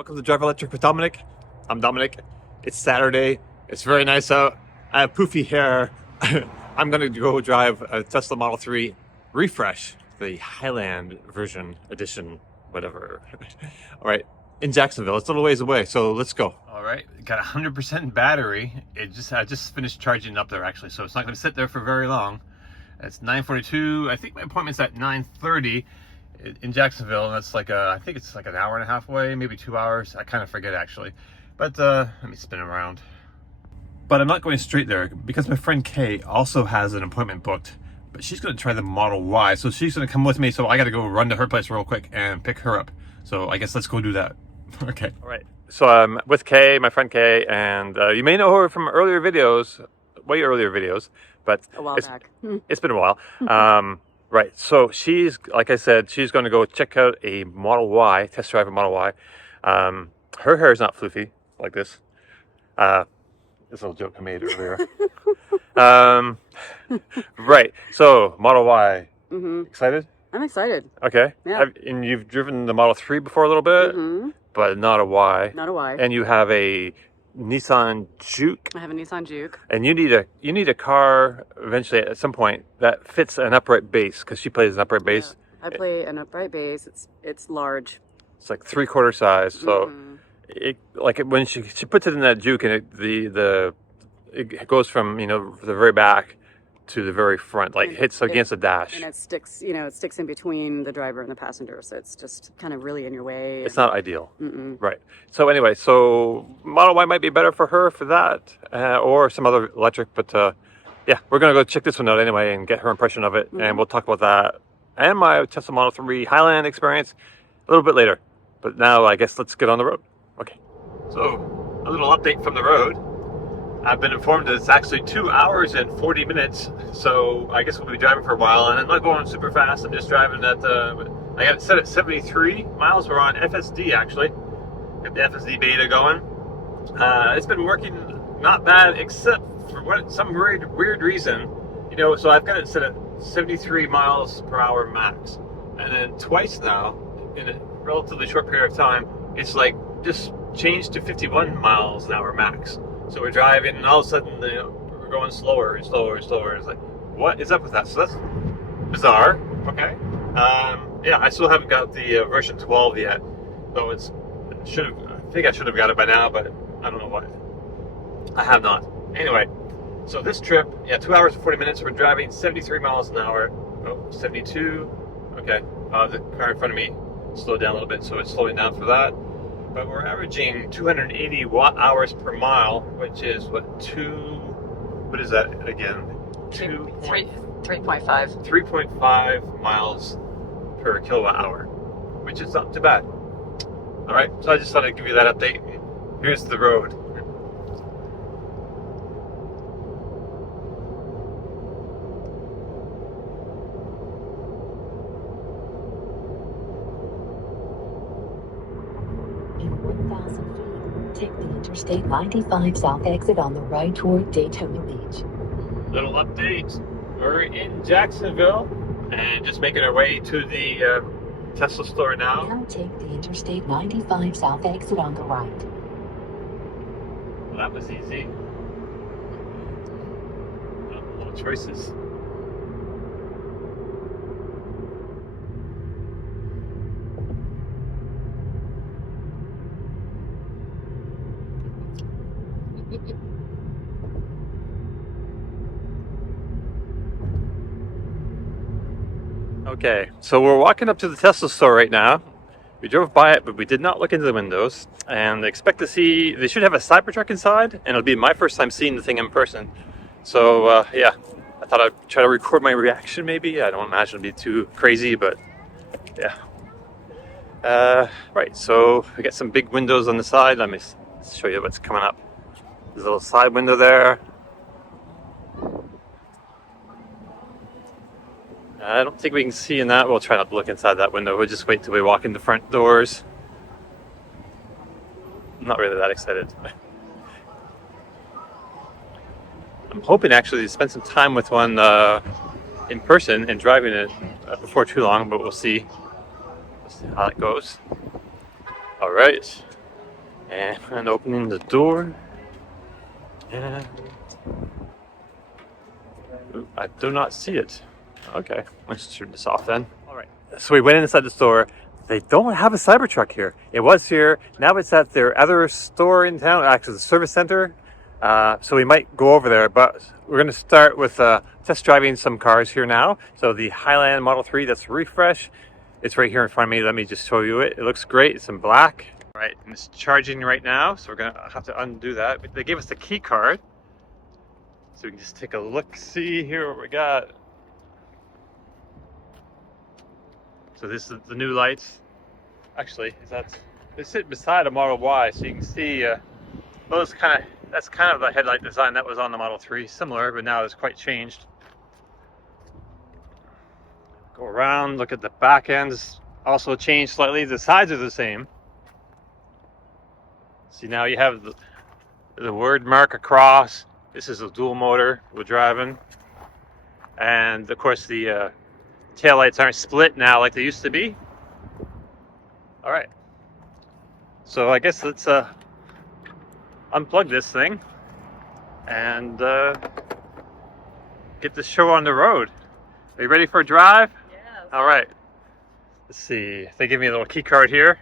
Welcome to Drive Electric with Dominic. I'm Dominic. It's Saturday. It's very nice out. I have poofy hair. I'm going to go drive a Tesla Model 3 refresh, the Highland version edition, whatever. All right, in Jacksonville. It's a little ways away, so let's go. All right, got 100% battery. I just finished charging up there actually, so it's not going to sit there for very long. It's 9:42. I think my appointment's at 9:30. In Jacksonville, and that's like I think it's like an hour and a half away, maybe 2 hours. I kind of forget actually, but let me spin around. But I'm not going straight there because my friend Kaye also has an appointment booked, but she's going to try the Model Y, so she's going to come with me. So I got to go run to her place real quick and pick her up. So I guess let's go do that. Okay. All right. So I'm with Kaye, my friend Kaye, and you may know her from earlier videos, way earlier videos, but a while back. It's been a while. Right, so she's, like I said, she's going to go check out a Model Y, test drive a Model Y. Her hair is not floofy like this. This little joke I made earlier. Right, so Model Y. Excited? I'm excited. Okay. Yeah. And you've driven the Model 3 before a little bit, but not a Y. Not a Y. And you have a Nissan Juke. I have a Nissan Juke. And you need a car eventually at some point that fits an upright base, because she plays an upright base. Yeah, I play an upright base. It's large. It's like 3/4 size. So when she puts it in that Juke, and it goes from the very back to the very front, like hits against the dash. And it sticks in between the driver and the passenger, so it's just kind of really in your way. It's not ideal. Right. So anyway, so Model Y might be better for her for that, or some other electric, but yeah, we're going to go check this one out anyway and get her impression of it, and we'll talk about that and my Tesla Model 3 Highland experience a little bit later. But now I guess let's get on the road. Okay. So a little update from the road. I've been informed that it's actually 2 hours and 40 minutes, so I guess we'll be driving for a while, and I'm not going super fast. I'm just driving at, I got it set at 73 miles. We're on FSD actually. Got the FSD beta going. It's been working not bad, except for some weird reason. So I've got it set at 73 miles per hour max, and then twice now, in a relatively short period of time, it's like just changed to 51 miles an hour max. So we're driving, and all of a sudden, we're going slower and slower and slower. It's like, what is up with that? So that's bizarre. Okay. Yeah, I still haven't got the version 12 yet, though I think I should have got it by now, but I don't know why. I have not. Anyway, so this trip, 2 hours and 40 minutes. We're driving 73 miles an hour. Oh, 72. Okay. The car in front of me slowed down a little bit, so it's slowing down for that. But we're averaging 280 watt-hours per mile, which is what is that again? 3.5. 3.5 miles per kilowatt hour, which is not too bad. All right, so I just thought I'd give you that update. Here's the road. Take the Interstate 95 South exit on the right toward Daytona Beach. Little update. We're in Jacksonville and just making our way to the Tesla store now. Now take the Interstate 95 South exit on the right. Well, that was easy. No choices. Okay, so we're walking up to the Tesla store right now. We drove by it, but we did not look into the windows, and expect to see, they should have a Cybertruck inside, and it'll be my first time seeing the thing in person. So yeah, I thought I'd try to record my reaction maybe. I don't imagine it'll be too crazy, but yeah. Right, so we got some big windows on the side. Let me show you what's coming up. There's a little side window there. I don't think we can see in that. We'll try not to look inside that window. We'll just wait till we walk in the front doors. I'm not really that excited. I'm hoping actually to spend some time with one in person and driving it before too long, but we'll see. Let's see how it goes. All right, And opening the door. And I do not see it. Okay, let's turn this off then. All right. So we went inside the store. They don't have a Cybertruck here. It was here. Now it's at their other store in town, actually the service center. So we might go over there, but we're going to start with test driving some cars here now. So the Highland Model 3, that's refresh. It's right here in front of me. Let me just show you it. It looks great. It's in black. All right, and it's charging right now. So we're going to have to undo that. They gave us the key card. So we can just take a look, see here what we got. So this is the new lights. Actually, they sit beside a Model Y, so you can see that's kind of the headlight design that was on the Model 3, similar, but now it's quite changed. Go around, look at the back ends, also changed slightly. The sides are the same. See, now you have the word mark across. This is a dual motor we're driving, and of course the taillights aren't split now like they used to be. All right, so I guess let's unplug this thing and get this show on the road. Are you ready for a drive? Yeah. All right. Let's see. They give me a little key card here.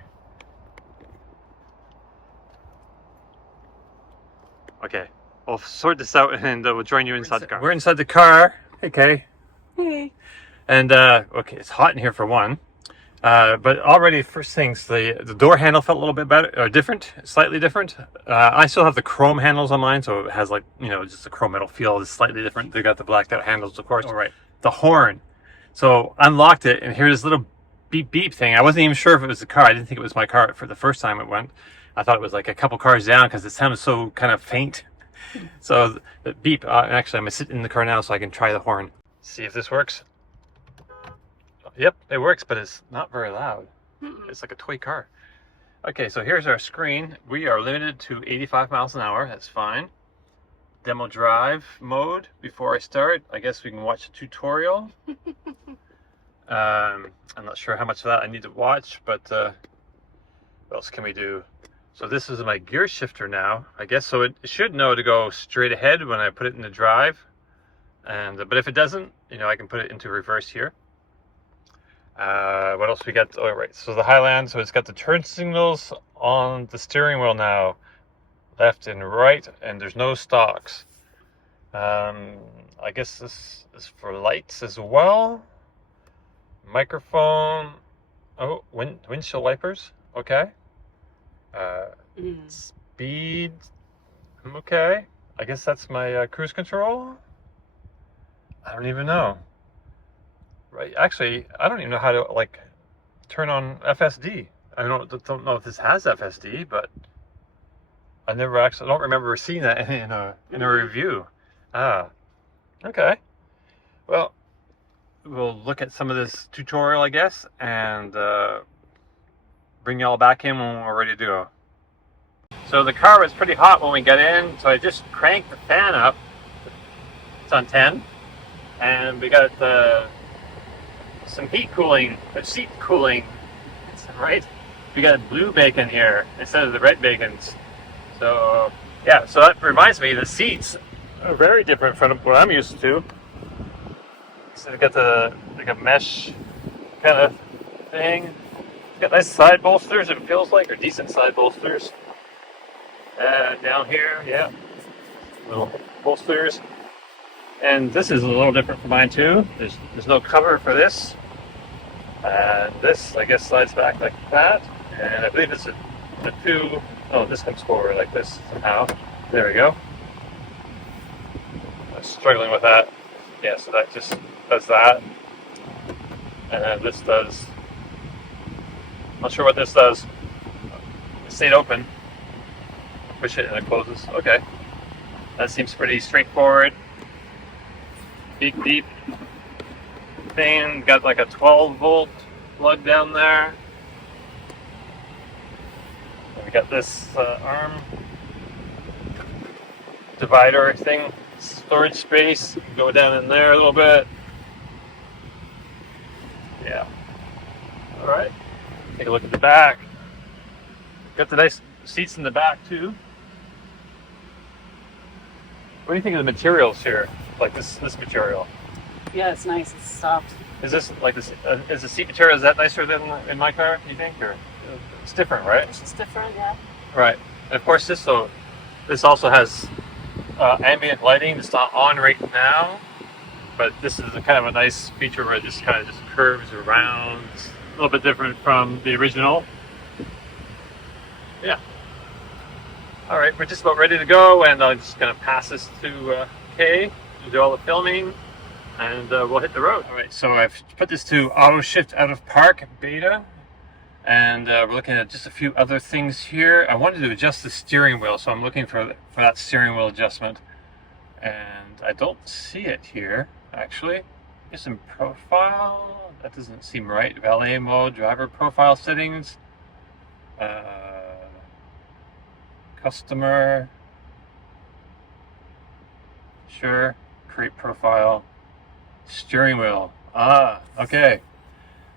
Okay. We'll sort this out and we'll join you inside the car. We're inside the car. Hey, Kaye. Hey. And okay, it's hot in here for one. But already, first things, the door handle felt a little bit better, or different, slightly different. I still have the chrome handles on mine, so it has like, just a chrome metal feel. It's slightly different. They got the blacked out handles, of course. All right. The horn. So unlocked it, and here's this little beep beep thing. I wasn't even sure if it was the car. I didn't think it was my car for the first time it went. I thought it was like a couple cars down because it sounded so kind of faint. So the beep. Actually, I'm gonna sit in the car now so I can try the horn. See if this works. Yep, it works, but it's not very loud. It's like a toy car. Okay, so here's our screen. We are limited to 85 miles an hour. That's fine. Demo drive mode. Before I start, I guess we can watch a tutorial. I'm not sure how much of that I need to watch, but what else can we do? So this is my gear shifter now, I guess. So it should know to go straight ahead when I put it in the drive. But if it doesn't, I can put it into reverse here. What else we got? Oh, right. So the Highland, so it's got the turn signals on the steering wheel now, left and right, and there's no stalks. I guess this is for lights as well. Microphone. Oh, windshield wipers. Okay. Speed. Okay. I guess that's my cruise control. I don't even know. Right, actually, I don't even know how to turn on FSD. I don't know if this has FSD, but I don't remember seeing that in a review. Okay. Well, we'll look at some of this tutorial, I guess, and bring y'all back in when we're ready to go. So the car was pretty hot when we got in, so I just cranked the fan up. It's on 10, and we got some heat cooling, seat cooling, right? We got blue bacon here instead of the red bacons. So yeah, so that reminds me, the seats are very different from what I'm used to. So we got like a mesh kind of thing. Got nice side bolsters, it feels like, or decent side bolsters. Down here, yeah, little bolsters. And this is a little different from mine too. There's no cover for this. And this, I guess, slides back like that. And I believe it's a two. Oh, this comes forward like this somehow. There we go. I was struggling with that. Yeah, so that just does that. And then this does. Not sure what this does. It stayed open. Push it and it closes. Okay. That seems pretty straightforward. Beep beep thing. Got like a 12-volt plug down there. And we got this arm divider thing, storage space. Go down in there a little bit. Yeah. All right. Take a look at the back. Got the nice seats in the back too. What do you think of the materials here? Like this material? Yeah, it's nice. It's soft. Is this like this? Is the seat material, is that nicer than in my car? You think, or it's different, right? It's just different, yeah. Right. And of course, this also has ambient lighting. It's not on right now, but this is a kind of a nice feature where it just kind of just curves around. It's a little bit different from the original. Yeah. All right, we're just about ready to go, and I'm just gonna pass this to Kaye to do all the filming, and we'll hit the road. All right, so I've put this to auto shift out of park beta, and we're looking at just a few other things here. I wanted to adjust the steering wheel, so I'm looking for that steering wheel adjustment, and I don't see it here actually. Just in profile, that doesn't seem right. Valet mode, driver profile settings, customer, sure, create profile, steering wheel. Okay,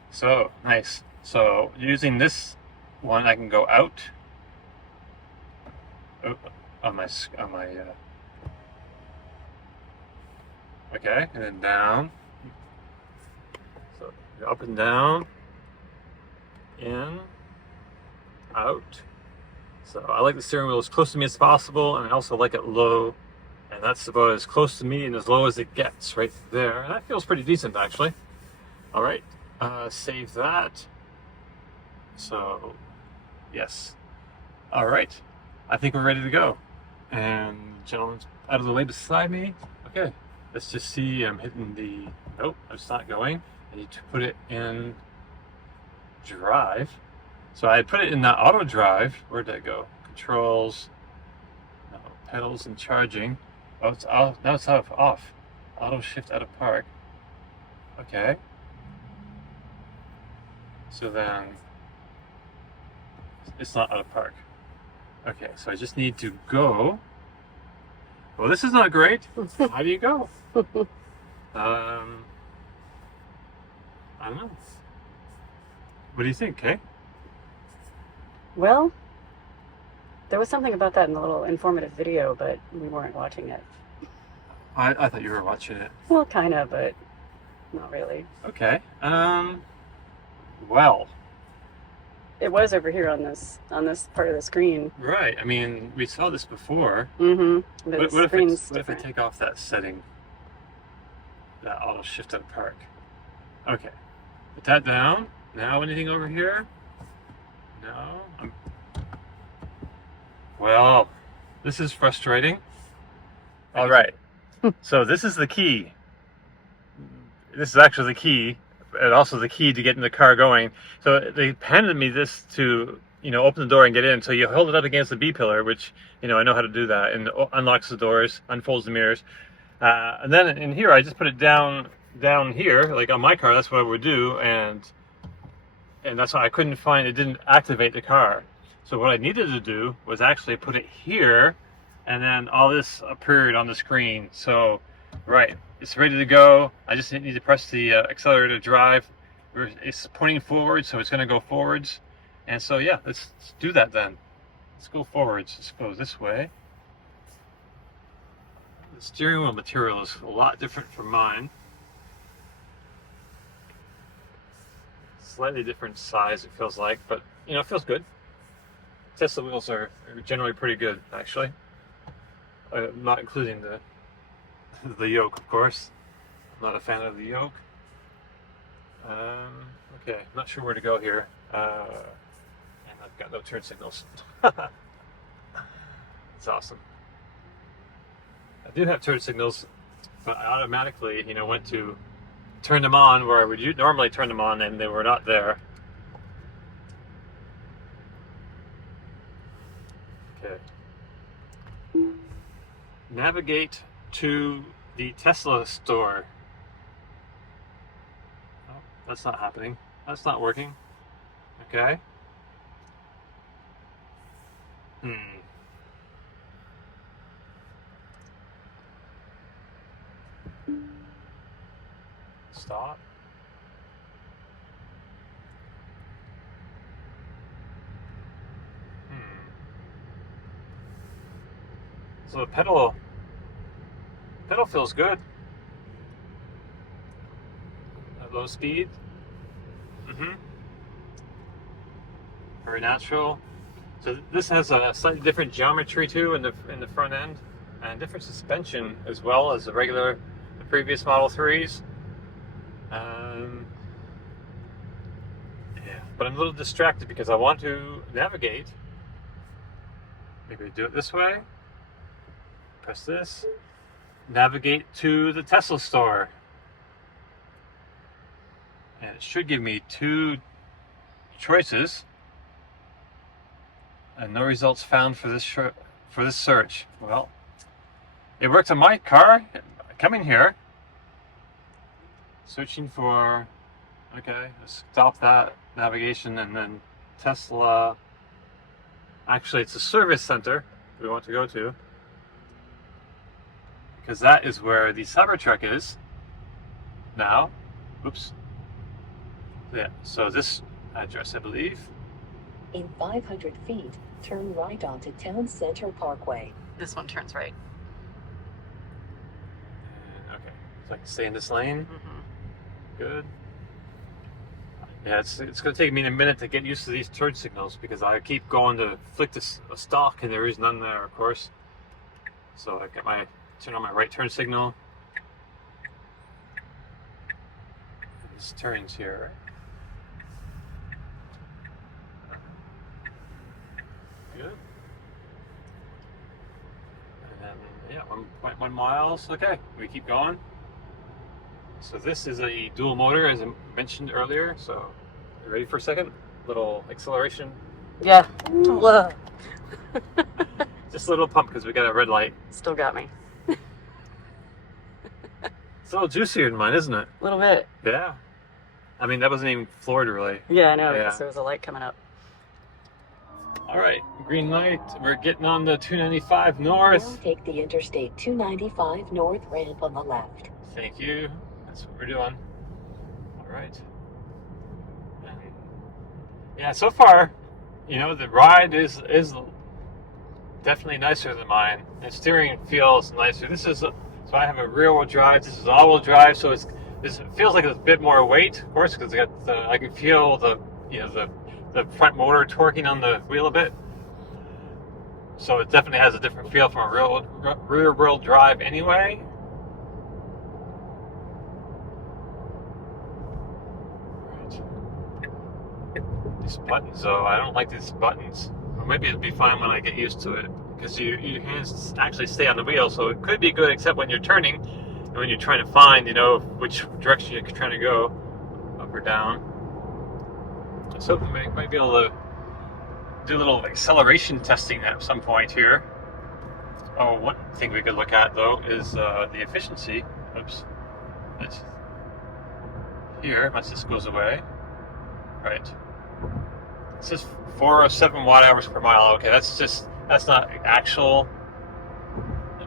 so nice. So using this one, I can go out on my okay, and then down. So up and down, in, out. So I like the steering wheel as close to me as possible, and I also like it low, and that's about as close to me and as low as it gets right there. And that feels pretty decent actually. All right, save that. So yes, all right, I think we're ready to go. And the gentleman's out of the way beside me. Okay, let's just see. I'm hitting the, nope, it's not going. I need to put it in drive. So I put it in that auto drive. Where did it go? Controls, no, pedals and charging. Oh, it's off. Now it's off. Auto shift out of park. Okay. So then it's not out of park. Okay, so I just need to go. Well, this is not great. How do you go? I don't know. What do you think, Kaye? Well, there was something about that in the little informative video, but we weren't watching it. I thought you were watching it. Well, kind of, but not really. Okay. Well. It was over here on this part of the screen. Right. I mean, we saw this before. Mm-hmm. What if I take off that setting? That auto shift out of park. Okay. Put that down. Now anything over here? No. Well, this is frustrating. All right. So this is the key. This is actually the key, and also the key to getting the car going. So they handed me this to, open the door and get in. So you hold it up against the B pillar, which, I know how to do that, and unlocks the doors, unfolds the mirrors. And then in here, I just put it down here, like on my car. That's what I would do, and that's why I couldn't find it. Didn't activate the car. So what I needed to do was actually put it here, and then all this appeared on the screen. So, right, it's ready to go. I just need to press the accelerator drive. It's pointing forward, so it's going to go forwards. And so, yeah, let's do that then. Let's go forwards. Let's go this way. The steering wheel material is a lot different from mine. Slightly different size, it feels like, but it feels good. Tesla wheels are generally pretty good, actually. Not including the yoke, of course. I'm not a fan of the yoke. Okay, I'm not sure where to go here. And I've got no turn signals. It's awesome. I do have turn signals, but I automatically, went to turn them on where I would normally turn them on, and they were not there. Okay. Navigate to the Tesla store. Oh, that's not happening. That's not working. Okay. Stop. So the pedal feels good at low speed. Very natural. So this has a slightly different geometry too in the front end, and different suspension as well as the previous Model 3s. Yeah, but I'm a little distracted because I want to navigate. Maybe do it this way. Press this. Navigate to the Tesla store. And it should give me 2 choices. And no results found for this search. Well, it worked on my car. Coming here, searching for. Okay, let's stop that navigation, and then Tesla. Actually, it's a service center we want to go to, because that is where the Cybertruck is now. Oops. Yeah. So this address, I believe. In 500 feet, turn right onto Town Center Parkway. This one turns right. Okay, so I can stay in this lane. Good. Yeah, it's going to take me a minute to get used to these turn signals because I keep going to flick a stalk and there is none there, of course. So I turn on my right turn signal. This turns here, right? Good. And then, yeah, 1.1 miles. Okay, we keep going. So this is a dual motor, as I mentioned earlier. So, you ready for a second? Little acceleration. Yeah. Whoa. Just a little pump because we got a red light. Still got me. It's a little juicier than mine, isn't it? A little bit. Yeah. I mean, that wasn't even floored really. Yeah, I know. Yeah. Because there was a light coming up. All right, green light. We're getting on the 295 north. Now take the Interstate 295 north ramp on the left. Thank you. That's what we're doing. All right. And yeah, so far, the ride is definitely nicer than mine. The steering feels nicer. So I have a rear-wheel drive. This is all-wheel drive, so it feels like it's a bit more weight, of course, because I can feel the front motor torquing on the wheel a bit. So it definitely has a different feel from a rear-wheel drive anyway. These buttons, though, I don't like these buttons. Or maybe it'll be fine when I get used to it, because your hands actually stay on the wheel, so it could be good except when you're turning and when you're trying to find, which direction you're trying to go, up or down. So we might be able to do a little acceleration testing at some point here. Oh, one thing we could look at, though, is the efficiency. Oops. That's here, once this goes away. Right. It says 407 watt-hours per mile. Okay, that's not actual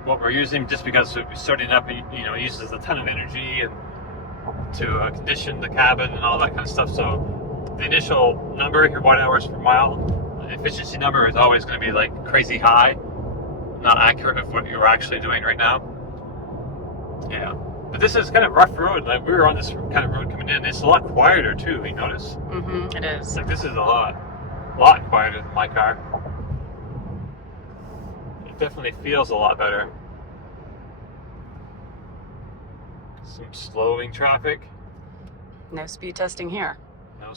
what we're using, just because we're starting up, it uses a ton of energy and to condition the cabin and all that kind of stuff. So the initial number here, watt-hours per mile, efficiency number is always going to be like crazy high, not accurate of what you're actually doing right now. Yeah. But this is kind of rough road. Like, we were on this kind of road coming in. It's a lot quieter too. You notice? It is. Like, this is a lot quieter than my car. It definitely feels a lot better. Some slowing traffic. No speed testing here. No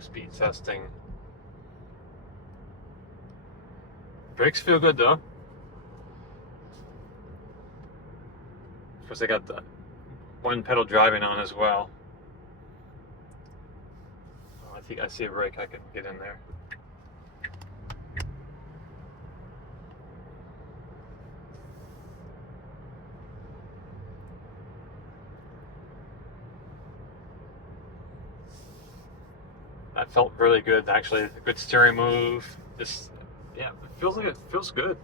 speed testing. Brakes feel good though. Of course, I got the one pedal driving on as well. Oh, I think I see a brake. I can get in there. That felt really good, actually. A good steering move. Just, yeah, it feels good.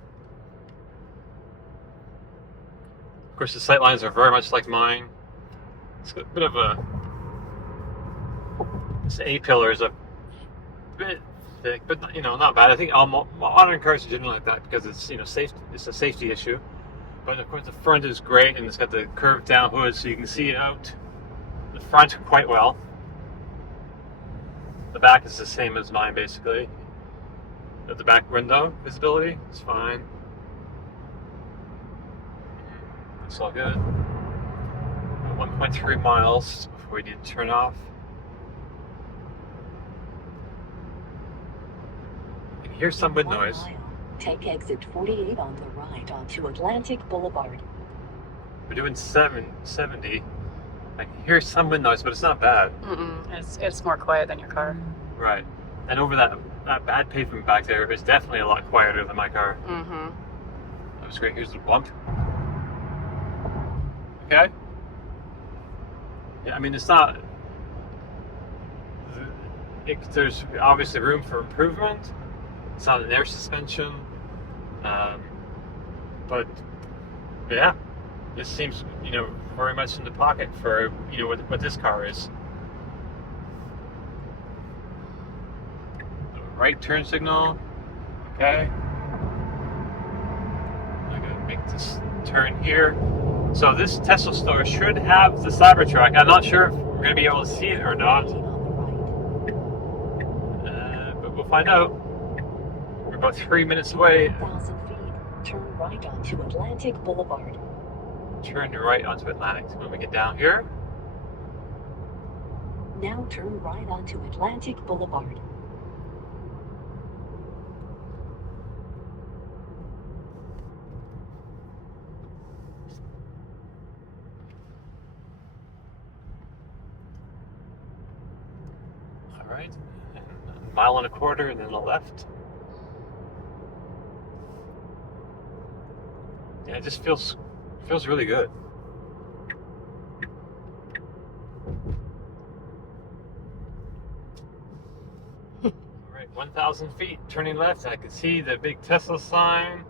Of course, the sight lines are very much like mine. It's got a bit of this A-pillar is a bit thick, but you know, not bad. I think all modern cars are generally like that because it's, you know, safe. It's a safety issue. But of course, the front is great, and it's got the curved down hood, so you can see it out the front quite well. The back is the same as mine, basically. At the back window visibility is fine. It's all good. 1.3 miles before we need to turn off. You can hear some wind 1 noise. mile. Take exit 48 on the right onto Atlantic Boulevard. We're doing 70. I can hear some wind noise, but it's not bad. It's more quiet than your car. Right. And over that bad pavement back there is definitely a lot quieter than my car. Mm-hmm. That was great. Here's the bump. Okay. Yeah, I mean, it's not... there's obviously room for improvement. It's not an air suspension. But, yeah. This seems, you know, very much in the pocket for, you know, what this car is. Right turn signal. Okay. I'm gonna make this turn here. So this Tesla store should have the Cybertruck. I'm not sure if we're gonna be able to see it or not, but we'll find out. We're about 3 minutes away. 1,000 feet. Turn right onto Atlantic Boulevard. Turn right onto Atlantic. When we get down here, Now turn right onto Atlantic Boulevard. all right, and a mile and a quarter, and then a left. Yeah, it just feels really good. All right, 1,000 feet, turning left. I can see the big Tesla sign.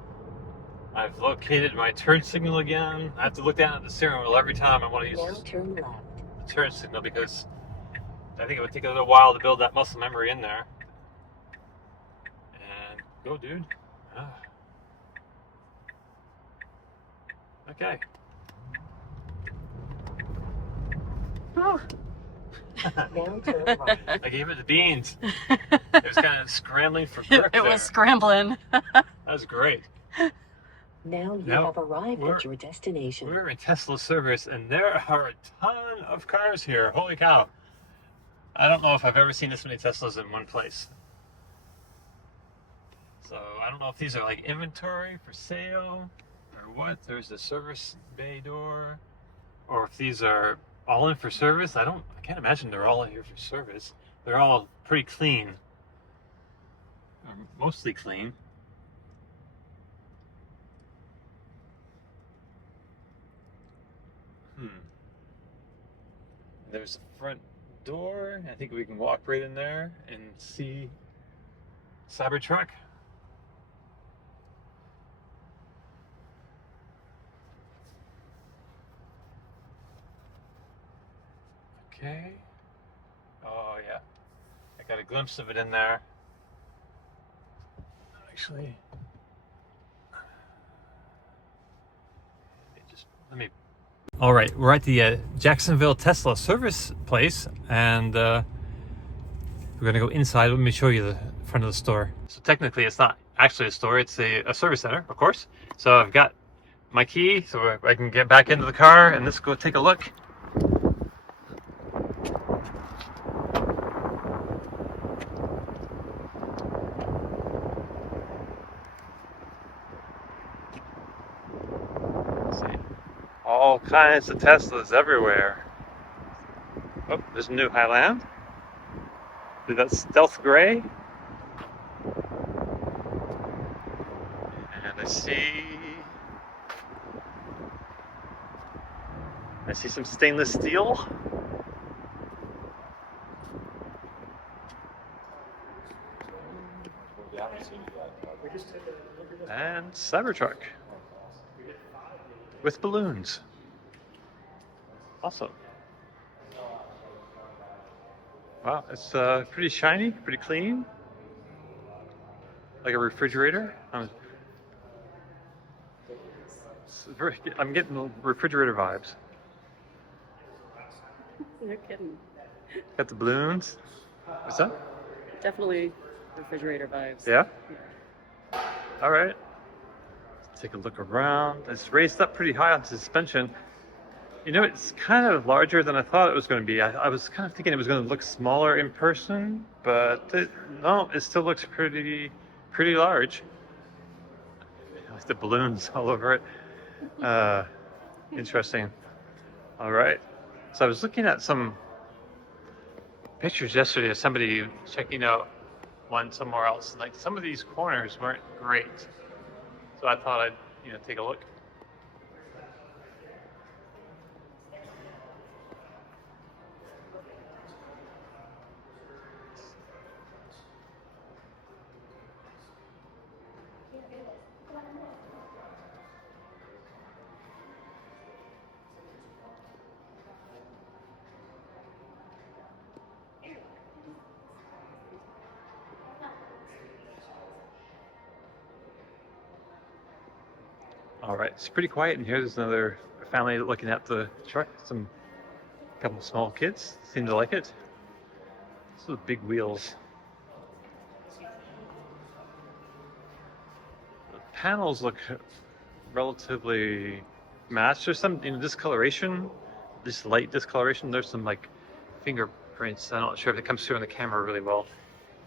I've located my turn signal again. I have to look down at the steering wheel every time I want to use Now turn left. the turn signal because I think it would take a little while to build that muscle memory in there. And go, dude. Ah. Okay. Oh. Now turn right. I gave it the beans. It was kind of scrambling for grip It there. was scrambling. That was great. Now you Now, have arrived we're- at your destination. We're in Tesla service, and there are a ton of cars here. Holy cow. I don't know if I've ever seen this many Teslas in one place. So I don't know if these are like inventory for sale or what. There's the service bay door. Or if these are all in for service. I can't imagine they're all in here for service. They're all pretty clean. Or mostly clean. There's a front door. I think we can walk right in there and see Cybertruck. Okay. Oh yeah. I got a glimpse of it in there. Actually, let me. All right, we're at the Jacksonville Tesla service place, and we're gonna go inside. Let me show you the front of the store. So technically, it's not actually a store; it's a service center, of course. So I've got my key, so I can get back into the car, and let's go take a look. All kinds of Teslas everywhere. Oh, there's a new Highland. That's stealth gray. And I see some stainless steel. And Cybertruck with balloons. Awesome. Wow, it's pretty shiny, pretty clean. like a refrigerator. I'm getting refrigerator vibes. No kidding. Got the balloons. What's that? Definitely refrigerator vibes. Yeah? All right. Let's take a look around. It's raised up pretty high on suspension. You know, it's kind of larger than I thought it was going to be. I was kind of thinking it was going to look smaller in person, but no, it still looks pretty large. With the balloons all over it. Interesting. All right. So I was looking at some pictures yesterday of somebody checking out one somewhere else. Like some of these corners weren't great. So I thought I'd, take a look. All right, it's pretty quiet in here. There's another family looking at the truck. Couple small kids seem to like it. Those big wheels. The panels look relatively matched. There's some discoloration, this light discoloration. There's some like fingerprints. I'm not sure if it comes through on the camera really well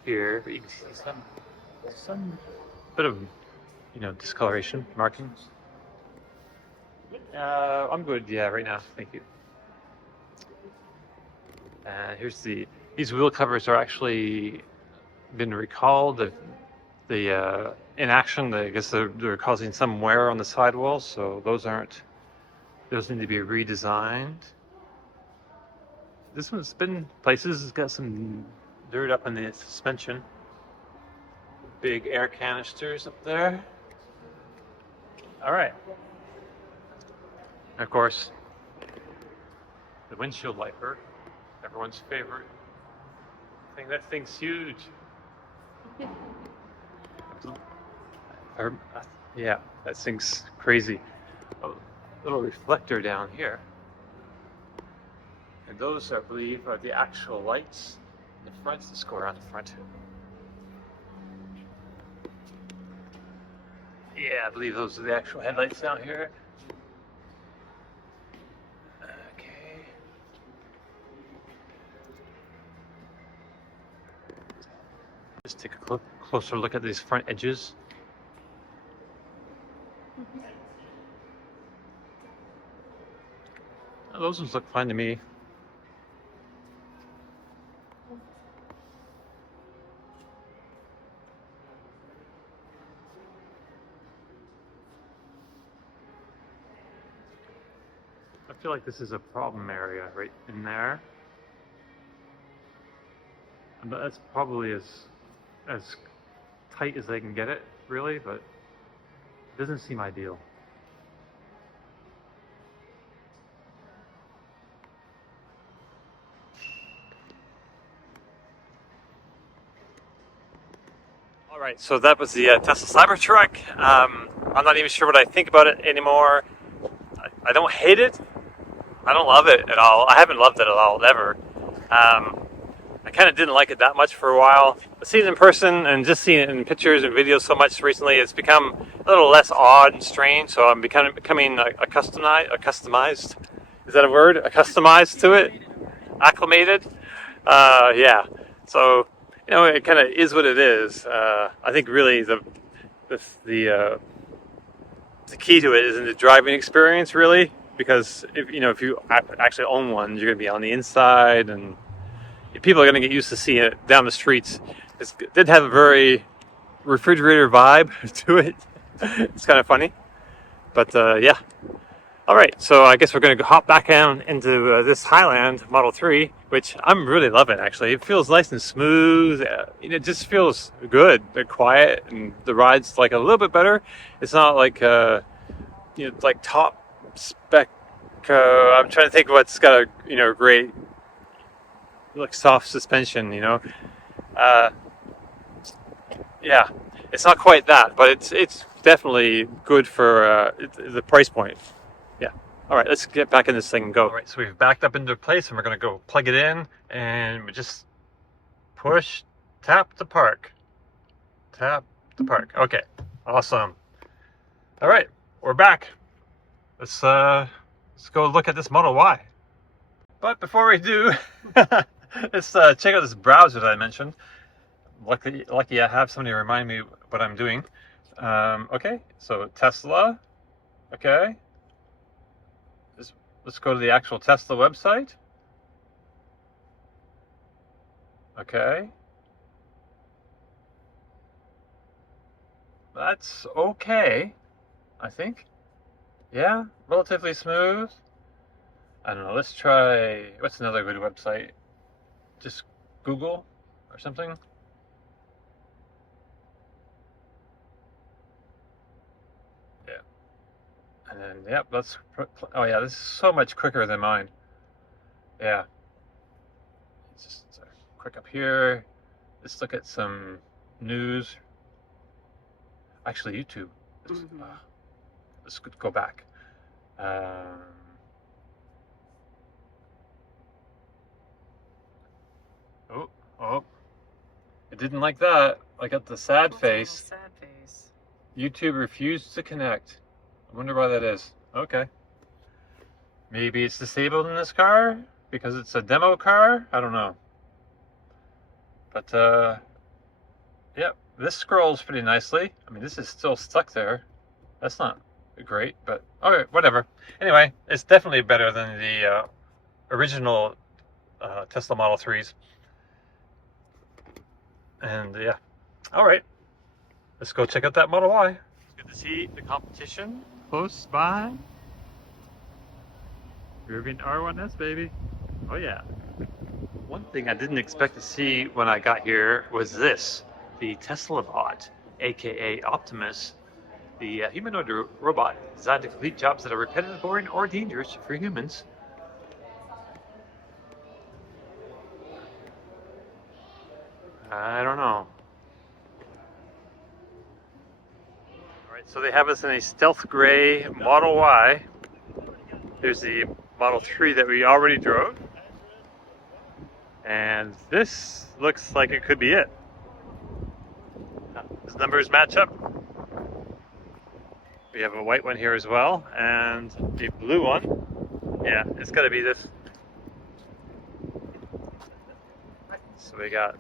here, but you can see some bit of discoloration markings. I'm good. Yeah, right now. Thank you. Here's these wheel covers are actually been recalled. The in action, I guess they're causing some wear on the sidewalls, so those need to be redesigned. This one's been places. It's got some dirt up in the suspension. Big air canisters up there. All right. And of course, the windshield wiper, everyone's favorite thing. That thing's huge. Yeah, that thing's crazy. A little reflector down here. And those, I believe, are the actual lights. The front, let's go around the front. Yeah, I believe those are the actual headlights down here. Okay. Just take a closer look at these front edges. Oh, those ones look fine to me. I feel like this is a problem area right in there. But that's probably as tight as they can get it, really, but it doesn't seem ideal. All right, so that was the Tesla Cybertruck. I'm not even sure what I think about it anymore. I don't hate it. I don't love it at all. I haven't loved it at all, ever. I kind of didn't like it that much for a while. But seeing it in person and just seeing it in pictures and videos so much recently, it's become a little less odd and strange. So I'm becoming customized. Is that a word? Customized to it? Acclimated? Yeah. So, it kind of is what it is. I think really the key to it is in the driving experience, really. Because if you actually own one, you're going to be on the inside, and people are going to get used to seeing it down the streets. It did have a very refrigerator vibe to it. It's kind of funny, but yeah. All right, so I guess we're going to hop back down into this Highland Model 3, which I'm really loving. Actually, it feels nice and smooth. It just feels good, quiet, and the ride's like a little bit better. It's not like like top spec. I'm trying to think of what's got a great soft suspension. Yeah, It's not quite that, but it's definitely good for the price point. Yeah. All right, let's get back in this thing and go. All right, so we've backed up into place, and we're gonna go plug it in, and we just push, tap to park, tap to park. Okay, awesome. All right, we're back. Let's go look at this Model Y. But before we do, let's check out this browser that I mentioned. Lucky I have somebody remind me what I'm doing. Okay, so Tesla. Okay, let's go to the actual Tesla website. Okay, that's okay, I think. Yeah, relatively smooth. I don't know, let's try, what's another good website? Just Google or something? Yeah. And then, yep, oh yeah, this is so much quicker than mine. Yeah. It's just quick up here. Let's look at some news. Actually, YouTube. Let's go back. Oh, it didn't like that. I got the sad face. Sad face. YouTube refused to connect. I wonder why that is. Okay. Maybe it's disabled in this car because it's a demo car? I don't know. But, yep, this scrolls pretty nicely. I mean, this is still stuck there. That's not great, but alright, whatever. Anyway, it's definitely better than the original Tesla Model 3s. And yeah, alright, let's go check out that Model Y. It's good to see the competition close by. Rivian R1S, baby. Oh yeah. One thing I didn't expect to see when I got here was this, the Tesla bot, aka Optimus, the humanoid robot designed to complete jobs that are repetitive, boring, or dangerous for humans. I don't know. Alright, so they have us in a stealth gray Model Y. There's the Model 3 that we already drove. And this looks like it could be it. Those numbers match up. We have a white one here as well, and a blue one. Yeah, it's gotta be this. So we got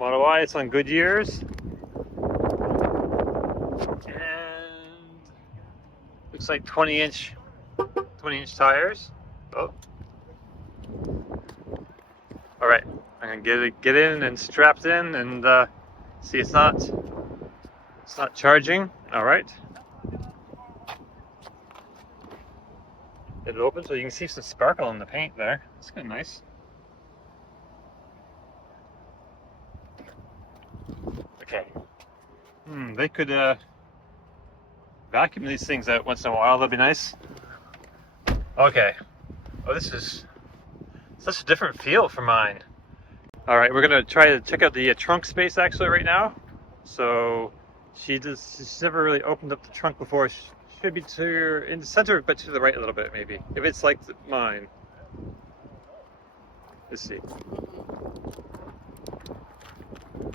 Model Y, it's on Goodyears. And looks like 20-inch tires. Oh. All right, I'm gonna get in and strapped in, and see it's not charging. All right. It opens, so you can see some sparkle in the paint there. That's kind of nice. Okay. They could vacuum these things out once in a while. That'd be nice. Okay. Oh, this is such a different feel for mine. All right, we're gonna try to check out the trunk space actually right now. So she's never really opened up the trunk before. She should be in the center, but to the right a little bit maybe. If it's like mine. Let's see.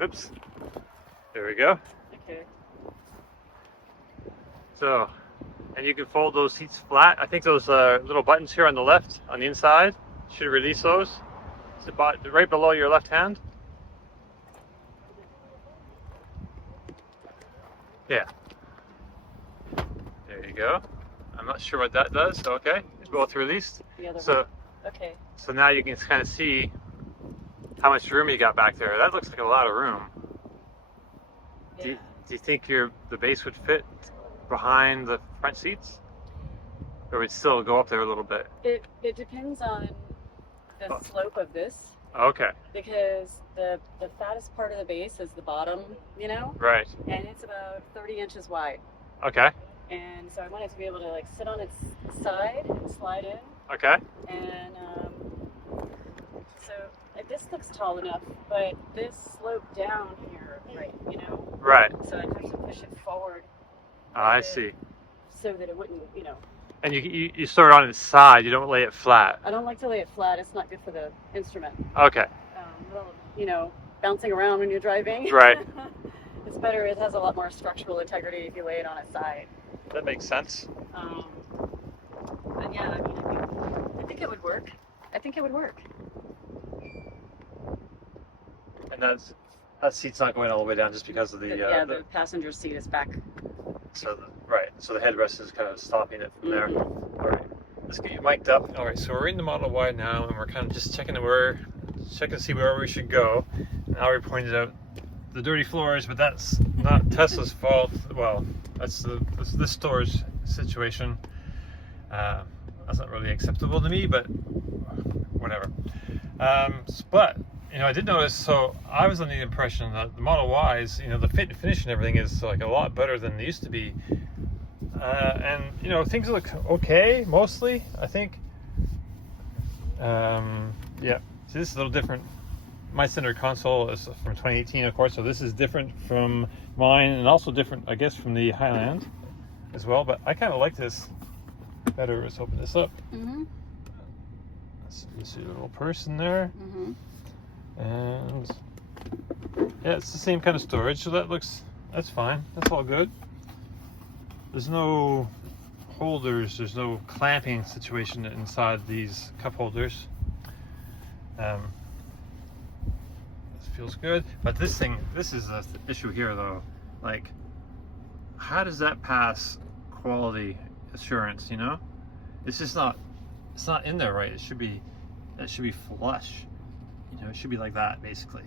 Oops. There we go. Okay. So, and you can fold those seats flat. I think those little buttons here on the left, on the inside, should release those. It's about right below your left hand. Yeah. There you go. I'm not sure what that does. So, okay, it's both released. The other So, one. Okay. so now you can kind of see how much room you got back there. That looks like a lot of room. Yeah. Do you think the base would fit behind the front seats? Or would it still go up there a little bit? It depends on the slope of this, Okay, because the fattest part of the base is the bottom, you know, right. and it's about 30 inches wide. Okay, And so I want it to be able to like sit on its side and slide in. okay. And so this looks tall enough, but this slope down here, right, you know, Right. So I'd have to push it forward. I see. So that it wouldn't, And you store it on its side. You don't lay it flat. I don't like to lay it flat. It's not good for the instrument. Okay. Well, bouncing around when you're driving. Right. It's better. It has a lot more structural integrity if you lay it on its side. That makes sense. But yeah, I think it would work. I think it would work. And that seat's not going all the way down just because of the The passenger seat is back. So the headrest is kind of stopping it from there. Mm-hmm. All right, let's get you mic'd up. All right, so we're in the Model Y now, and we're kind of just checking to see where we should go. And Ari pointed out the dirty floors, but that's not Tesla's fault. Well, that's this store's situation. That's not really acceptable to me, but whatever. But I did notice. So I was under the impression that the Model Ys, the fit and finish and everything is like a lot better than they used to be. And things look okay mostly, I think. Yeah. See, this is a little different. My center console is from 2018, of course, so this is different from mine, and also different, I guess, from the Highland as well. But I kind of like this better. Let's open this up. Mm-hmm. Let's see the little person there. Mm-hmm. And yeah, it's the same kind of storage, so that's fine. That's all good. There's no holders, there's no clamping situation inside these cup holders. This feels good, but this is the issue here though. Like, how does that pass quality assurance? It's just not. It's not in there right. It should be flush. It should be like that basically,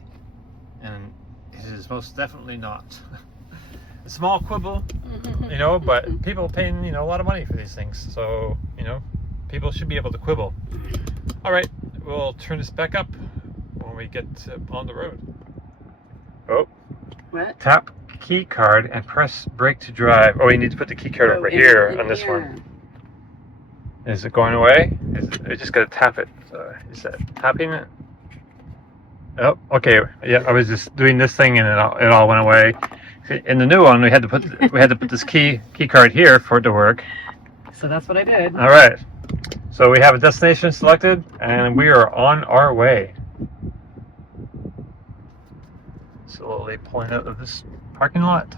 and it is most definitely not. A small quibble, but people paying a lot of money for these things, so people should be able to quibble. All right, we'll turn this back up when we get on the road. Oh, What? tap key card and press brake to drive. Oh, you need to put the key card over here on this one. Is it going away? I just gotta tap it. So is that tapping it? Oh, okay. Yeah, I was just doing this thing and it all went away. In the new one, we had to put this key card here for it to work. So that's what I did. All right. So we have a destination selected, and we are on our way. Slowly pulling out of this parking lot.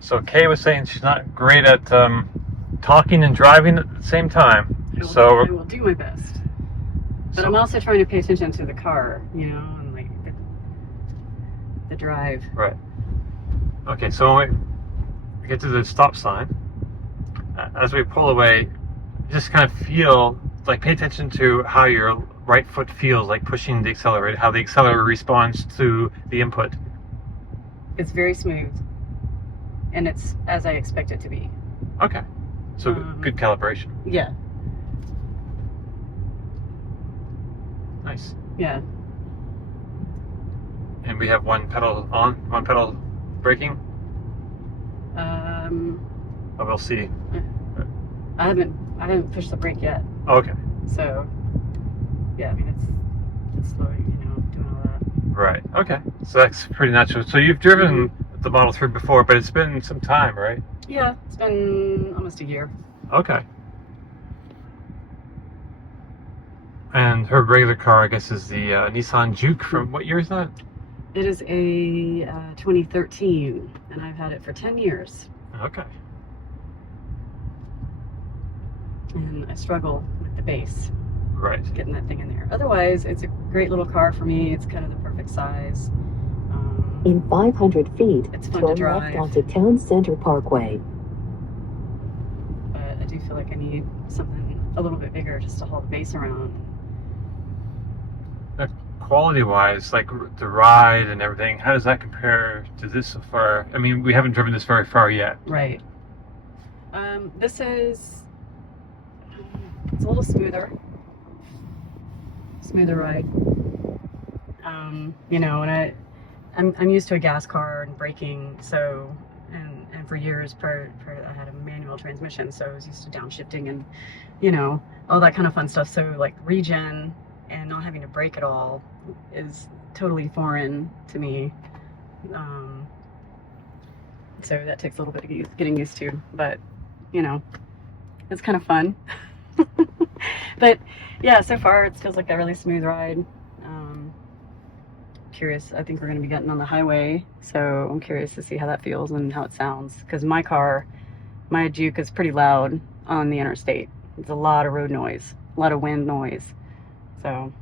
So Kaye was saying she's not great at talking and driving at the same time. I will do my best. But I'm also trying to pay attention to the car, and like the drive. Right. Okay, so when we get to the stop sign, as we pull away, just kind of pay attention to how your right foot feels like pushing the accelerator, how the accelerator responds to the input. It's very smooth. And it's as I expect it to be. Okay. So good calibration. Yeah. Nice. Yeah. And we have one pedal on, one pedal braking. Oh, we'll see. I haven't pushed the brake yet. Okay. So yeah, it's slow, doing all that. Right. Okay. So that's pretty natural. So you've driven the Model 3 before, but it's been some time, right? Yeah, it's been almost a year. Okay. And her regular car, I guess, is the Nissan Juke. From what year is that? It is a 2013, and I've had it for 10 years. Okay. And I struggle with the base, Right. getting that thing in there. Otherwise, it's a great little car for me. It's kind of the perfect size. In 500 feet, It's fun to turn drive. left onto Town Center Parkway. But I do feel like I need something a little bit bigger just to haul the base around. Quality-wise, like the ride and everything, how does that compare to this so far? I mean, we haven't driven this very far yet. Right. This is it's a little smoother ride. And I'm used to a gas car and braking, so And for years prior to that, I had a manual transmission, so I was used to downshifting and, you know, all that kind of fun stuff. So like regen and not having to brake at all is totally foreign to me. So that takes a little bit of getting used to, but you know, it's kind of fun. But yeah, so far it feels like a really smooth ride. Curious, I think we're going to be getting on the highway, so I'm curious to see how that feels and how it sounds, because my Juke is pretty loud on the interstate. It's a lot of road noise, a lot of wind noise, so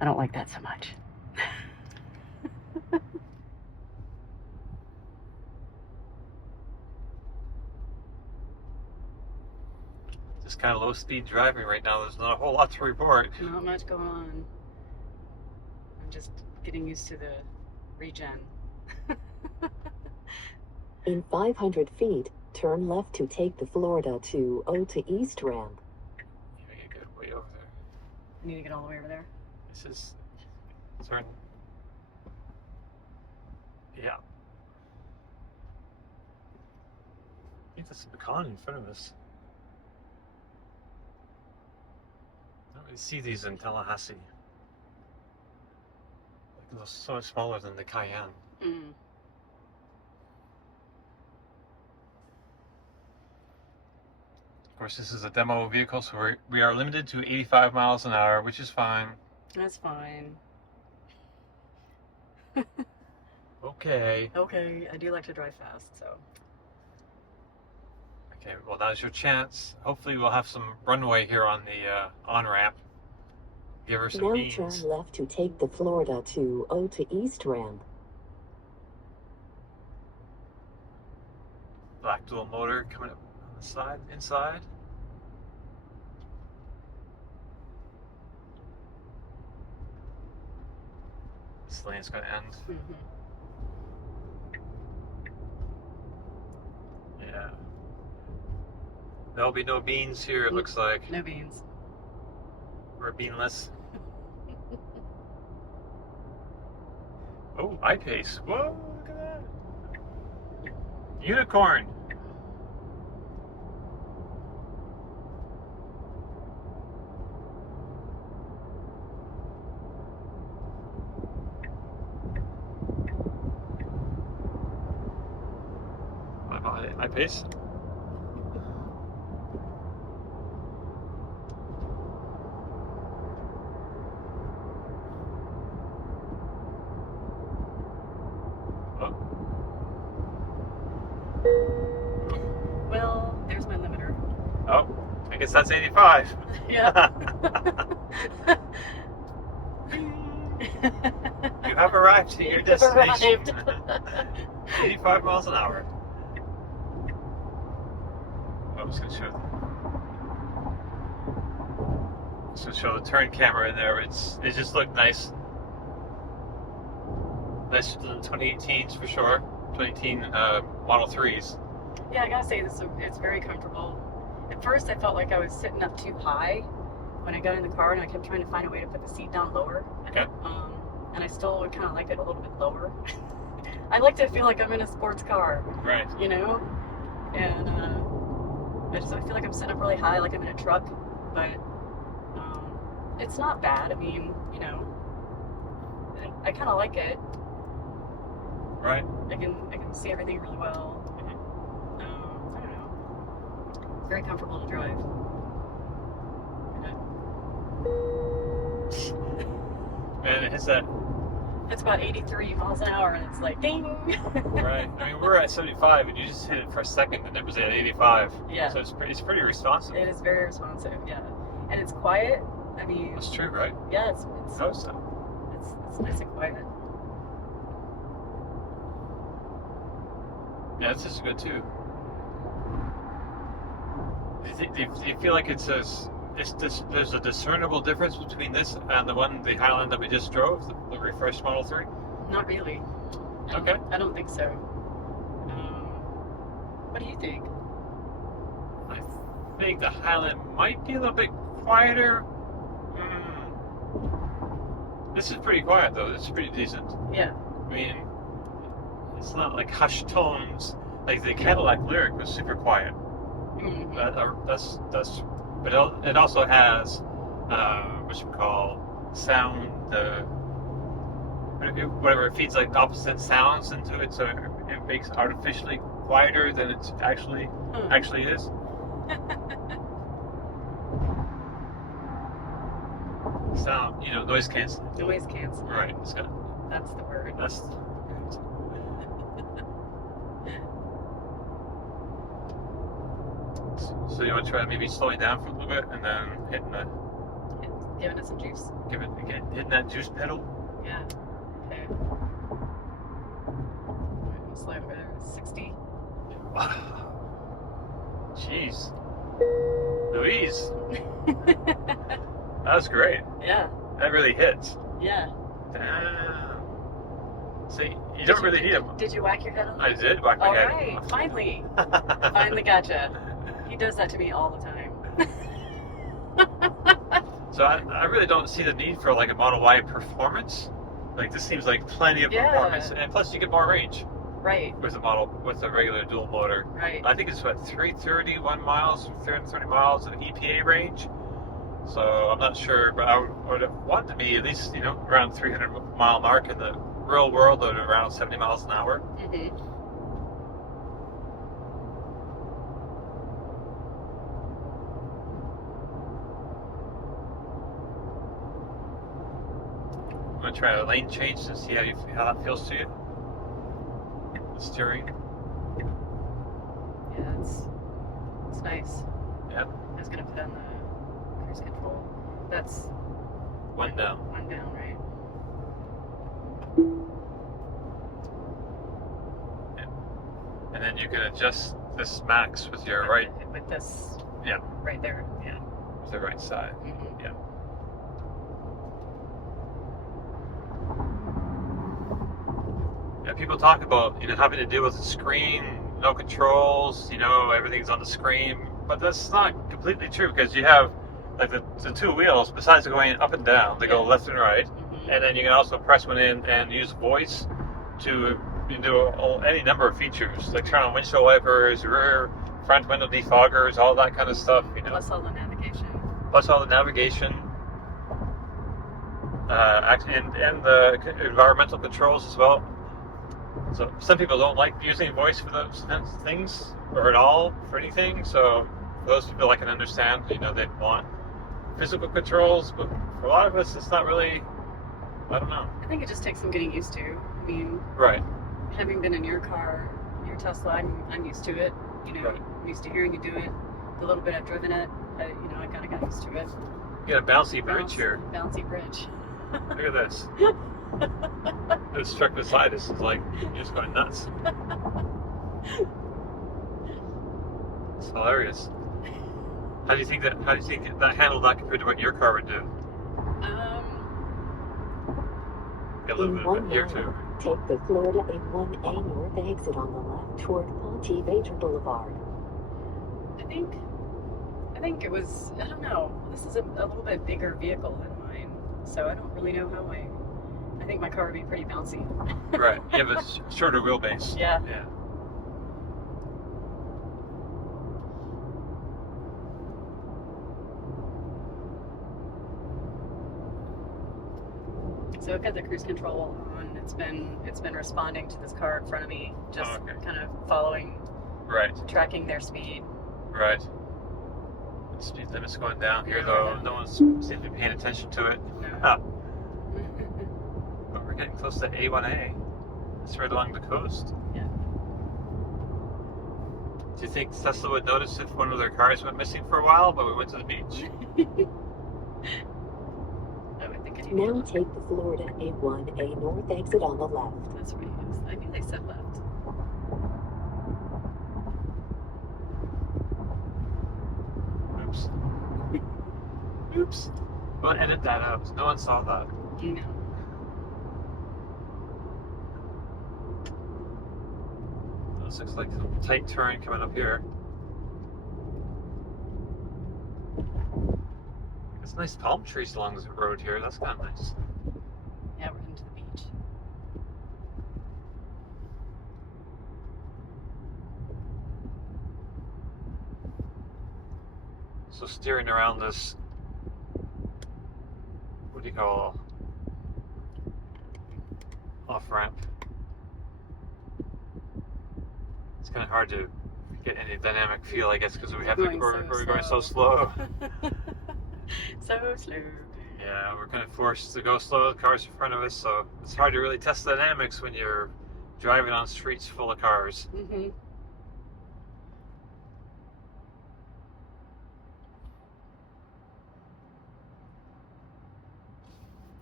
I don't like that so much. Just kind of low speed driving right now. There's not a whole lot to report. Not much going on. I'm just getting used to the regen. In 500 feet, turn left to take the Florida 20 to East ramp. Yeah, you get way over there. I need to get all the way over there. This is turn. Yeah. I think that's the pecan in front of us. I don't really see these in Tallahassee. Like, they're so much smaller than the Cayenne. Mm. Of course, this is a demo vehicle, so we are limited to 85 miles an hour, which is fine. That's fine. Okay. Okay, I do like to drive fast, so. Okay, well, now's your chance. Hopefully we'll have some runway here on the on-ramp. Give her some Now beans. turn left to take the Florida 20 to East ramp. Black dual motor coming up on the side, inside. This lane's going to end. Mm-hmm. Yeah. There'll be no beans here, it looks like. No beans. We're beanless. Oh, I-Pace. Whoa, look at that. Unicorn. I-Pace. Well, there's my limiter. Oh, I guess that's 85. Yeah. You have arrived to your You have destination. arrived. 85 miles an hour. I was going to show the turn camera in there. It just looked nice. Nicer than 2018s for sure. 2018 Model 3s. Yeah, I gotta say, it's very comfortable. At first, I felt like I was sitting up too high when I got in the car, and I kept trying to find a way to put the seat down lower. Okay. And I still would kind of like it a little bit lower. I like to feel like I'm in a sports car, Right. you know? And I feel like I'm sitting up really high, like I'm in a truck, but it's not bad. I mean, you know, I kind of like it. Right. I can see everything really well. I don't know. It's very comfortable to drive. And it's that. It's about 83 miles an hour, and it's like ding. Right. I mean, we're at 75, and you just hit it for a second, and it was at 85. Yeah. So it's pretty responsive. It is very responsive, yeah, and it's quiet. I mean, That's true, right? yeah, it's Notice that. nice and quiet. Yeah, this is good too. Do you feel like there's a discernible difference between this and the Highland that we just drove, the refreshed Model 3? Not really. Okay. I don't think so. What do you think? I think the Highland might be a little bit quieter. This is pretty quiet though. It's pretty decent. Yeah. I mean, it's not like hushed tones. Like the Cadillac Lyric was super quiet. Mhm. That's but it also has what you call sound. Whatever, it feeds like opposite sounds into it, so it makes it artificially quieter than it actually is. Sound, noise canceling. Noise canceling. Right. It's got. That's the word. That's. So you want to try maybe slowing down for a little bit and then Giving it some juice. hitting that juice pedal. Yeah. Okay. Slow over there. 60. Jeez. Louise. That was great. Yeah. That really hits. Yeah. Damn. See, you don't really need them. Did you whack your head on that? I did whack my All head. right. Finally. Finally gotcha. He does that to me all the time. So I really don't see the need for like a Model Y performance. Like this seems like plenty of performance, and plus you get more range Right. with the regular dual motor. Right. I think it's 331 miles, 330 miles of EPA range. So I'm not sure, but I would have wanted to be at least around 300-mile mark in the real world, at around 70 miles an hour. Mm-hmm. I'm gonna try a lane change to see how that feels to you. The steering. Yeah, it's nice. Yeah. I was gonna put on the cruise control. That's One down. one down, right? And then you can adjust this max with your right, With this. Yeah. Right there. Yeah. with the right side. Mm-hmm. Yeah. Yeah, people talk about having to deal with the screen, no controls, everything's on the screen, but that's not completely true because you have like the two wheels. Besides going up and down, they go left and right, Mm-hmm. and then you can also press one in and use voice to do any number of features, like turn on windshield wipers, rear, front window defoggers, all that kind of stuff. Plus all the navigation. Plus all the navigation. And the environmental controls as well. So some people don't like using voice for those things or at all for anything. So for those people I can understand, they want physical controls, but for a lot of us, it's not really. I don't know. I think it just takes some getting used to. I mean, Right. having been in your car, your Tesla, I'm used to it. Right. I'm used to hearing you do it. The little bit I've driven it, I kind of got used to it. You got a bouncy bridge here. Bouncy bridge. Look at this. This truck beside us is like just going nuts. It's hilarious. How do you think that handled that compared to what your car would do? Get a little In bit 1 of here mile, too. take the Florida A1A North exit on the left toward Ponte Vedra Boulevard. I think it was, I don't know, this is a little bit bigger vehicle than mine, so I don't really know how I think my car would be pretty bouncy. Right. You have a shorter wheelbase. Yeah. Yeah. So I've got the cruise control on. It's been responding to this car in front of me, just kind of following, Right. tracking their speed. Right. The speed limit's going down here, though. No one seems to be paying attention to it. No. But we're getting close to A1A. It's right along the coast. Yeah. Do you think Tesla would notice if one of their cars went missing for a while, but we went to the beach? I would think it Now take the Florida A1A North exit on the left. That's right. I knew they said left. Oops. Oops. Well, edit that out. No one saw that. No. This looks like a tight turn coming up here. There's nice palm trees along the road here. That's kind of nice. Yeah, we're into the beach. So steering around this, what do you call, off ramp. It's kind of hard to get any dynamic feel, I guess, because we're going so slow. So slow. Yeah, we're kind of forced to go slow. The cars in front of us, so it's hard to really test the dynamics when you're driving on streets full of cars. Mm-hmm.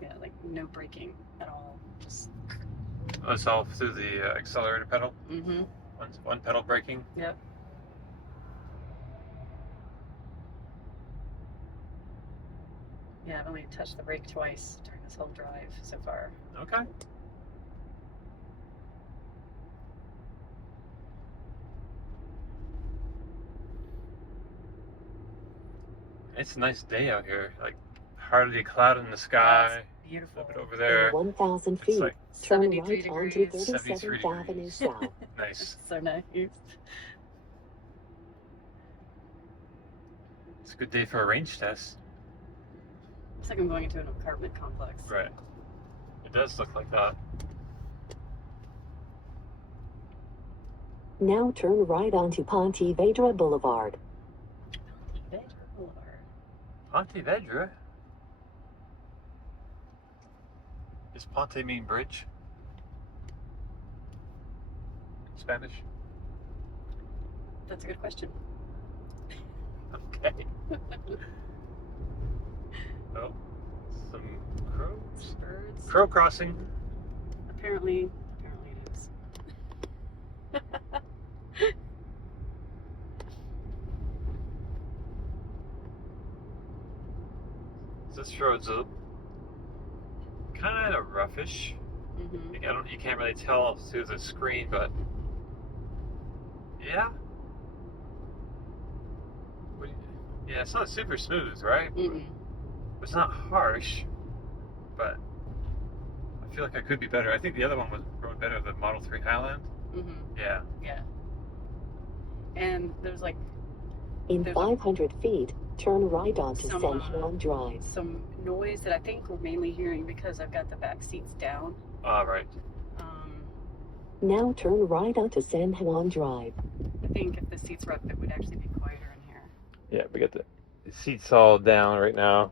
Yeah, like no braking at all. Just. Oh, it's all through the accelerator pedal. Mm-hmm. One pedal braking. Yep. Yeah, I've only touched the brake twice during this whole drive so far. Okay. It's a nice day out here. Like hardly a cloud in the sky. It's beautiful. A bit over there. In 1,000 It's feet, like turn 73 right onto degrees. 37th Avenue degrees. South. Nice. So nice. It's a good day for a range test. It's like I'm going into an apartment complex. Right. It does look like that. Now turn right onto Ponte Vedra Boulevard. Vedra Boulevard. Ponte Vedra? Does Ponte mean bridge? Spanish? That's a good question. Okay. Oh, some crows. Birds. Crow crossing. Apparently it is. This road's kind of roughish. Mm-hmm. You can't really tell through the screen, but yeah. Yeah, it's not super smooth, right? Mm-mm. It's not harsh, but I feel like I could be better. I think the other one was rode better, the Model 3 Highland. Mm-hmm. Yeah. Yeah. And there's like In There's 500 feet, turn right onto some, San Juan Drive. some noise that I think we're mainly hearing because I've got the back seats down. Ah, right. Now turn right onto San Juan Drive. I think if the seats were up, it would actually be quieter in here. Yeah, we got the seats all down right now.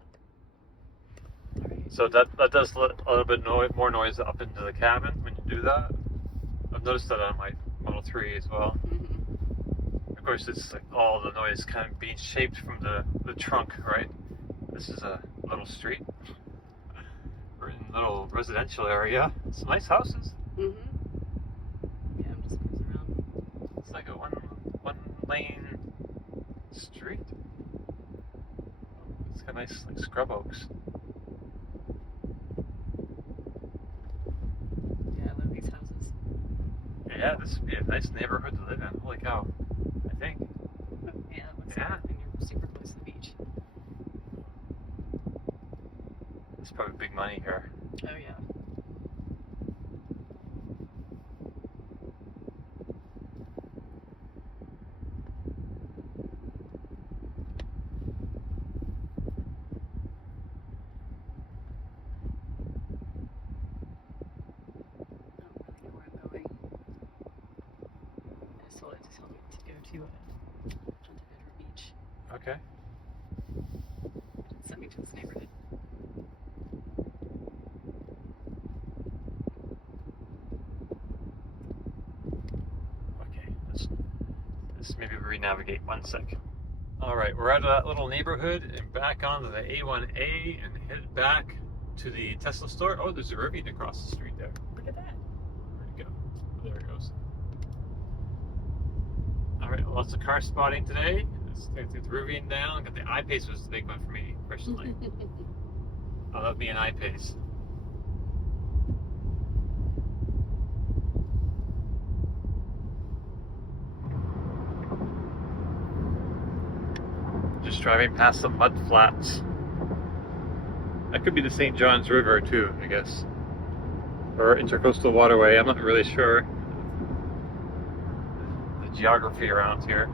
So that does let a little bit more noise up into the cabin when you do that. I've noticed that on my Model 3 as well. Mm-hmm. Of course, it's like all the noise kind of being shaped from the trunk, right? This is a little street. We're in a little residential area. Some nice houses. Mm-hmm. Yeah, I'm just cruising around. It's like a one lane street. It's got nice like scrub oaks. Yeah, I love these houses. Yeah, this would be a nice neighborhood to live in. Holy cow! I think. Yeah, it looks Yeah. like and you're super close to the beach. There's probably big money here. Oh yeah. Beach. Okay. It sent me to this neighborhood. Okay. Let's maybe re-navigate 1 sec. All right, we're out of that little neighborhood and back onto the A1A and head back to the Tesla store. Oh, there's a ravine across the street there. Look at that. Where'd it go? Oh, there it goes. All right, lots of car spotting today. Let's get the ravine down. Got the I-Pace was the big one for me personally. I love me an I-Pace. Just driving past some mud flats. That could be the St. John's River too, I guess. Or Intercoastal Waterway, I'm not really sure. The geography around here.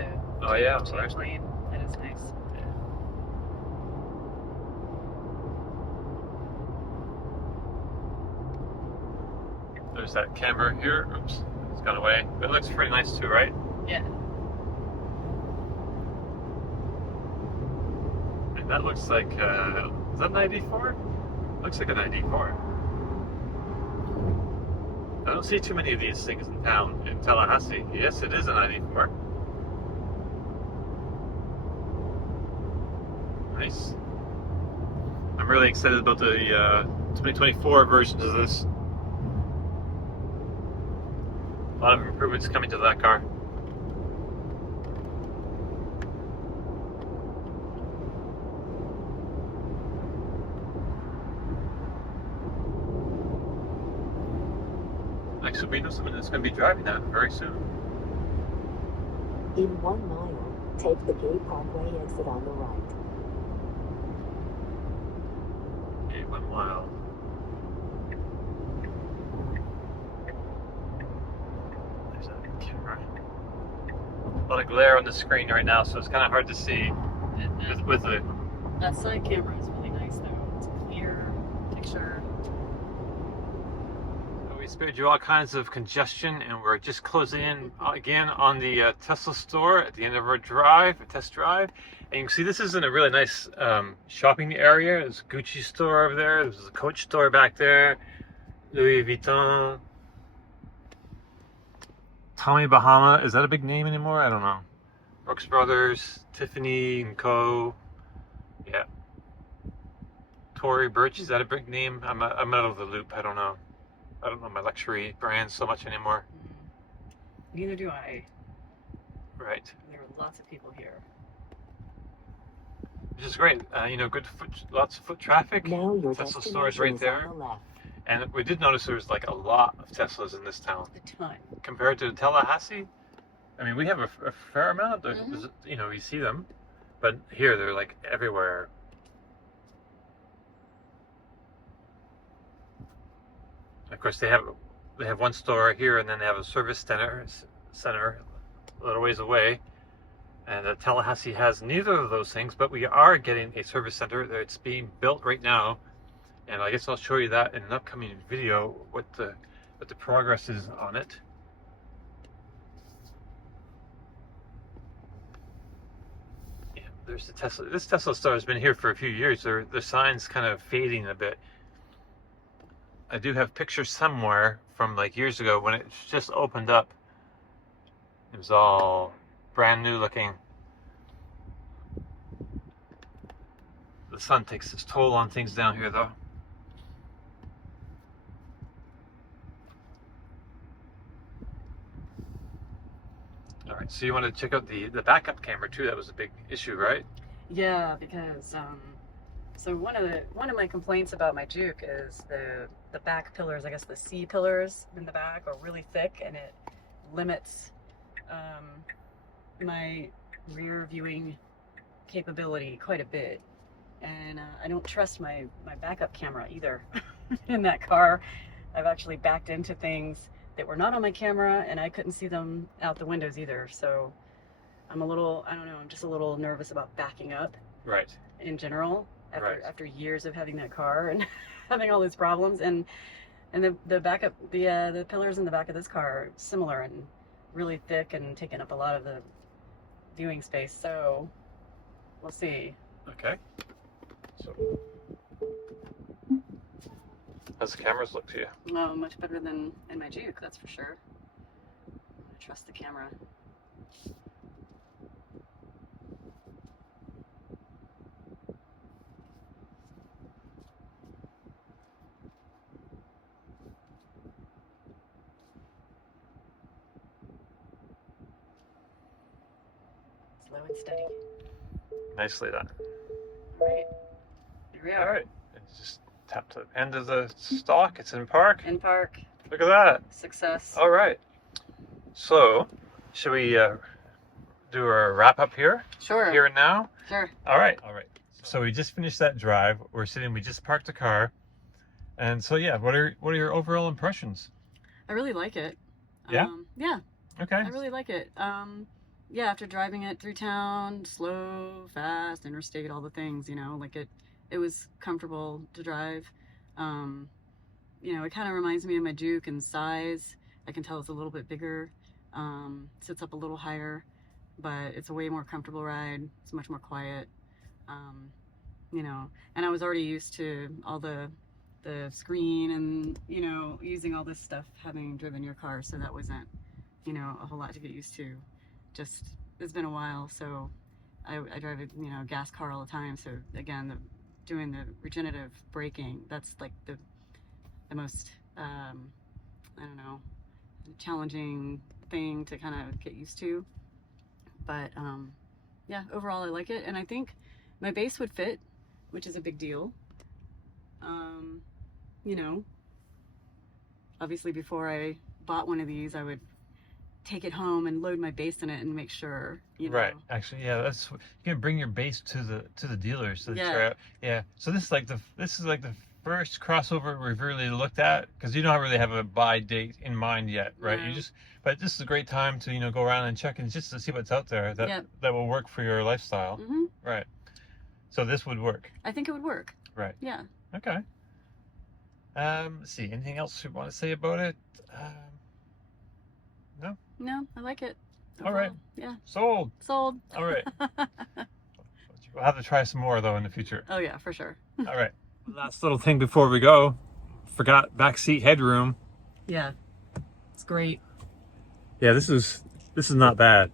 to Oh yeah, change lane. That is nice. There's that camera here. Oops, it's gone away. It looks pretty nice too, right? Yeah. And that looks like, is that an ID4? Looks like an ID4. I don't see too many of these things in town, in Tallahassee. Yes, it is an ID4. Nice. I'm really excited about the 2024 versions of this. A lot of improvements coming to that car. Actually, we know someone that's going to be driving that very soon. In 1 mile, take the Kaye Parkway exit on the right. Okay, 1 mile. There's that camera. A lot of glare on the screen right now, so it's kind of hard to see with the. That side camera is really nice though. It's clear picture. We spared you all kinds of congestion, and we're just closing in again on the Tesla store at the end of our drive, a test drive. And you can see this is in a really nice shopping area. There's a Gucci store over there. There's a Coach store back there. Louis Vuitton. Tommy Bahama. Is that a big name anymore? I don't know. Brooks Brothers, Tiffany & Co. Yeah. Tory Burch. Is that a big name? I'm out of the loop. I don't know. I don't know my luxury brands so much anymore. Neither do I. Right. There are lots of people here. Which is great. You know, lots of foot traffic. Now your Tesla store is right destination is there. on the left. And we did notice there was like a lot of Teslas in this town. A ton. Compared to Tallahassee, I mean, we have a fair amount. You know, you see them. But here, they're like everywhere. Of course, they have one store here, and then they have a service center a little ways away. And Tallahassee has neither of those things, but we are getting a service center. It's being built right now, and I guess I'll show you that in an upcoming video what the progress is on it. Yeah, there's the Tesla. This Tesla store has been here for a few years. The sign's kind of fading a bit. I do have pictures somewhere from like years ago when it just opened up. It was all brand new looking. The sun takes its toll on things down here though. All right, so you want to check out the backup camera too. That was a big issue, right? Yeah, because so one of my complaints about my Juke is the back pillars, I guess the C pillars in the back are really thick, and it limits my rear viewing capability quite a bit. And I don't trust my backup camera either in that car. I've actually backed into things that were not on my camera, and I couldn't see them out the windows either. So I'm a little, I don't know, I'm just a little nervous about backing up. Right. In general, after Right. years of having that car and having all these problems, and the backup, the pillars in the back of this car are similar and really thick and taking up a lot of the viewing space. So we'll see. Okay. So, how's the cameras look to you? No, much better than in my Juke, that's for sure. I trust the camera. Slow and steady. Nicely done. All right, here we are. All right. And just tap the end of the stalk. It's in park. In park. Look at that. Success. All right. So, should we do a wrap up here? Sure. Here and now? Sure. All right. All right. So we just finished that drive. We just parked the car. And so, yeah, what are your overall impressions? I really like it. Yeah? Yeah. Okay. I really like it. yeah, after driving it through town, slow, fast, interstate, all the things, you know, like it was comfortable to drive. Um, you know, it kind of reminds me of my Juke in size. I can tell it's a little bit bigger, sits up a little higher, but it's a way more comfortable ride. It's much more quiet, you know, and I was already used to all the screen and, you know, using all this stuff having driven your car, so that wasn't, you know, a whole lot to get used to. Just, it's been a while, so I drive a, you know, gas car all the time, so again, doing the regenerative braking, that's like the most, I don't know, challenging thing to kind of get used to. But yeah, overall I like it, and I think my base would fit, which is a big deal. You know, obviously before I bought one of these, I would take it home and load my base in it and make sure, you know. Right. Actually, yeah, that's you can bring your base to the dealer. So Yeah. yeah. So this is like the first crossover we've really looked at, because you don't really have a buy date in mind yet, right? No. You just, but this is a great time to, you know, go around and check and just to see what's out there that Yep. that will work for your lifestyle. Mm-hmm. Right. So this would work. I think it would work. Right. Yeah. Okay. Let's see. Anything else you want to say about it? No. No, I like it. All right. Yeah. Sold. Sold. All right. We'll have to try some more though in the future. Oh yeah, for sure. All right. Last little thing before we go, forgot backseat headroom. Yeah. It's great. Yeah, this is not bad.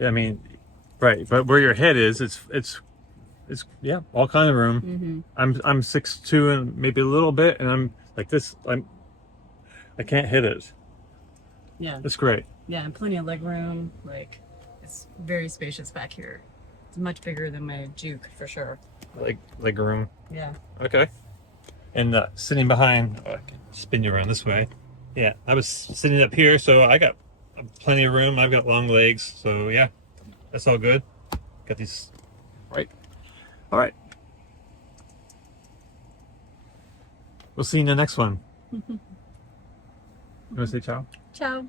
I mean, right, but where your head is, it's yeah, all kind of room. Mm-hmm. I'm 6'2" and maybe a little bit, and I'm like this. I can't hit it. Yeah. It's great. Yeah, and plenty of leg room. Like, it's very spacious back here. It's much bigger than my Juke for sure. Leg room. Yeah. Okay. And sitting behind, I can spin you around this way. Yeah, I was sitting up here, so I got plenty of room. I've got long legs, so yeah, that's all good. Got these right. All right. We'll see you in the next one. You want to say ciao? Ciao.